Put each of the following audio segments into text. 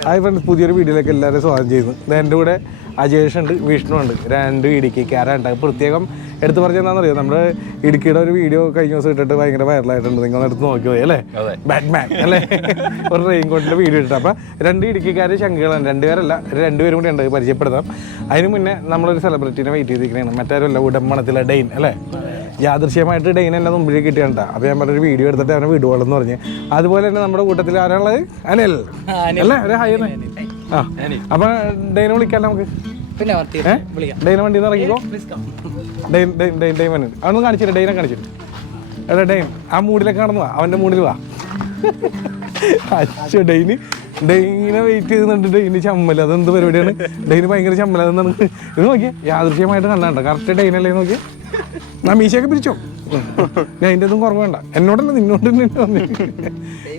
Hi friends, പുതിയൊരു വീഡിയോയിലേക്ക് എല്ലാവരും സ്വാഗതം ചെയ്യുന്നു. എൻ്റെ കൂടെ അജേഷ് ഉണ്ട്, വിഷ്ണു ഉണ്ട്, രണ്ട് ഇടുക്കിക്കാരുണ്ട്. പ്രത്യേകം എടുത്ത് പറഞ്ഞെന്താണെന്നറിയോ, നമ്മുടെ ഇടുക്കിയുടെ ഒരു വീഡിയോ കഴിഞ്ഞ ദിവസം ഇട്ടിട്ട് ഭയങ്കര വൈറലായിട്ടുണ്ട്. നിങ്ങൾ എടുത്ത് നോക്കി പോയി അല്ലേ, ബാറ്റ്മാൻ അല്ലേ, ഒരു റെയിൻ കോട്ടിൻ്റെ വീഡിയോ ഇട്ടിട്ട്. അപ്പം രണ്ട് ഇടുക്കിക്കാർ ശങ്കുകളാണ്, രണ്ടുപേരല്ല, രണ്ടുപേരും കൂടി ഉണ്ട്, പരിചയപ്പെടുത്താം. അതിന് മുന്നേ നമ്മളൊരു സെലിബ്രിറ്റീനെ വെയിറ്റ് ചെയ്തിരിക്കുകയാണ്. മറ്റാരുമല്ല, ഉടമ്പണത്തിലെ ഡെയിൻ അല്ലേ. യാദൃശ്യമായിട്ട് ഡെയിൻ എന്നെ മുമ്പിൽ കിട്ടിയാണ്ട. അപ്പോൾ ഞാൻ പറഞ്ഞൊരു വീഡിയോ എടുത്തിട്ട് അവനെ വിടുവോളെന്ന് പറഞ്ഞ്. അതുപോലെ തന്നെ നമ്മുടെ കൂട്ടത്തിൽ ആരാളുള്ളത്, അനിൽ അല്ലേ, ഒരു ഹായ് തന്നെ. ആ, അപ്പം ഡെയിനെ വിളിക്കാം നമുക്ക്. ഡെയിനെ വണ്ടി ഇറങ്ങിക്കോ. ഡെയിൻ വണ്ടി അതൊന്നും കാണിച്ചില്ല, ഡെയിനെ കാണിച്ചിട്ട്. എടാ ഡെയിൻ, ആ മൂഡിലൊക്കെ നടന്നു വാ, അവൻ്റെ മൂഡിൽ വാ. അച്ഛ ഡെയിനെ വെയിറ്റ് ചെയ്ത് ഡെയിന് ചമ്മൽ. അതെന്ത് പരിപാടിയാണ്? ഡെയിന് ഭയങ്കര ചമ്മൽ. അതെന്താണ് ഇത് നോക്കിയാൽ യാദൃശ്യമായിട്ട് കണ്ടാണ്ട. കറക്റ്റ് ഡെയിനല്ലേ നോക്കി. ഞാൻ മീശയൊക്കെ പിരിച്ചോ, ഞാൻ അതിൻ്റെ ഒന്നും കുറവ് വേണ്ട. എന്നോടല്ല, നിന്നോട് തന്നെ വന്നേ.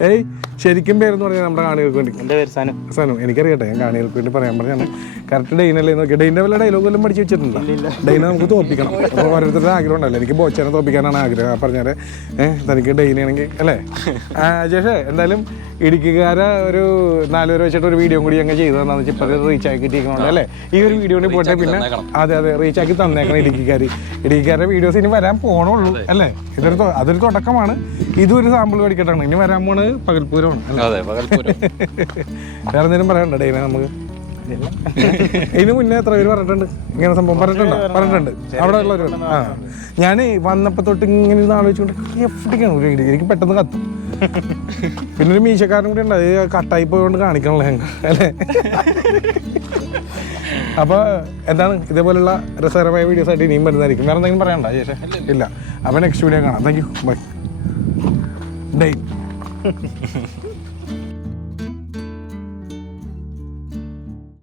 ഏയ് ശരിക്കും പേരെന്ന് പറഞ്ഞാൽ നമ്മുടെ കാണികൾക്ക് വേണ്ടി. എൻ്റെ പേര് സനു. എനിക്കറിയട്ടെ, ഞാൻ കാണികൾക്ക് വേണ്ടി പറയാൻ പറഞ്ഞാണ്. കറക്റ്റ് ഡെയിനല്ലേ നോക്കി. ഡെയിൻ്റെ വല്ല ഡയലോഗ് എല്ലാം പഠിച്ച് വെച്ചിട്ടുണ്ടോ? ഡെയിനെ നമുക്ക് തോപ്പിക്കണം. അപ്പോൾ ഓരോരുത്തരുടെ ആഗ്രഹം ഉണ്ടല്ലോ. എനിക്ക് ബോച്ചനെ തോപ്പിക്കാനാണ് ആഗ്രഹം. പറഞ്ഞാൽ തനിക്ക് ഡെയിനാണെങ്കിൽ അല്ലേ. അജേഷേ, എന്തായാലും ഇടുക്കിക്കാരെ ഒരു 4 പേര് വെച്ചിട്ട് ഒരു വീഡിയോ കൂടി ഞങ്ങൾ ചെയ്തു തന്നാന്ന് വെച്ചാൽ ഇപ്പോൾ റീച്ച് ആക്കി കിട്ടിയിരിക്കണോണ്ട് അല്ലേ. ഈ ഒരു വീഡിയോ കൂടി പോട്ടെ. പിന്നെ അതെ റീച്ച് ആക്കി തന്നേക്കണം ഇടുക്കിക്കാരുടെ വീഡിയോസ് ഇനി വരാൻ പോണുള്ളൂ അല്ലേ. അതൊരു തുടക്കമാണ്. ഇതും ഒരു സാമ്പിൾ മേടിക്കട്ടാണ്. ഇനി വരാൻ പോണ് പകൽപൂരമാണ്. വേറെ എന്തെങ്കിലും പറയണ്ട ഡെയിനെ നമുക്ക്? ഇതിന് മുന്നേ എത്ര പേര് പറഞ്ഞിട്ടുണ്ട് ഇങ്ങനെ സംഭവം? പറഞ്ഞിട്ടുണ്ട് അവിടെ ഉള്ളവർ. ആ, ഞാൻ വന്നപ്പോൾ തൊട്ട് ഇങ്ങനെ ഇരുന്ന് ആലോചിച്ചുകൊണ്ട് എഫ്റ്റിക്കാണ് ഒരു ഇടുക്കി. എനിക്ക് പെട്ടെന്ന് കത്തും. പിന്നെ ഒരു മീശക്കാരനും കൂടി ഉണ്ട്, അത് കട്ടായി പോയോണ്ട് കാണിക്കണല്ലോ ഞങ്ങൾ അല്ലേ. അപ്പോൾ എന്താണ്, ഇതേപോലുള്ള രസകരമായ വീഡിയോസ് ആയിട്ട് ഇനിയും വരുന്നതായിരിക്കും. വേറെ എന്തെങ്കിലും പറയണ്ട ശേഷം? ഇല്ല. അപ്പോൾ നെക്സ്റ്റ് വീഡിയോ കാണാം. Thank you, bye. ഡെയിൻ.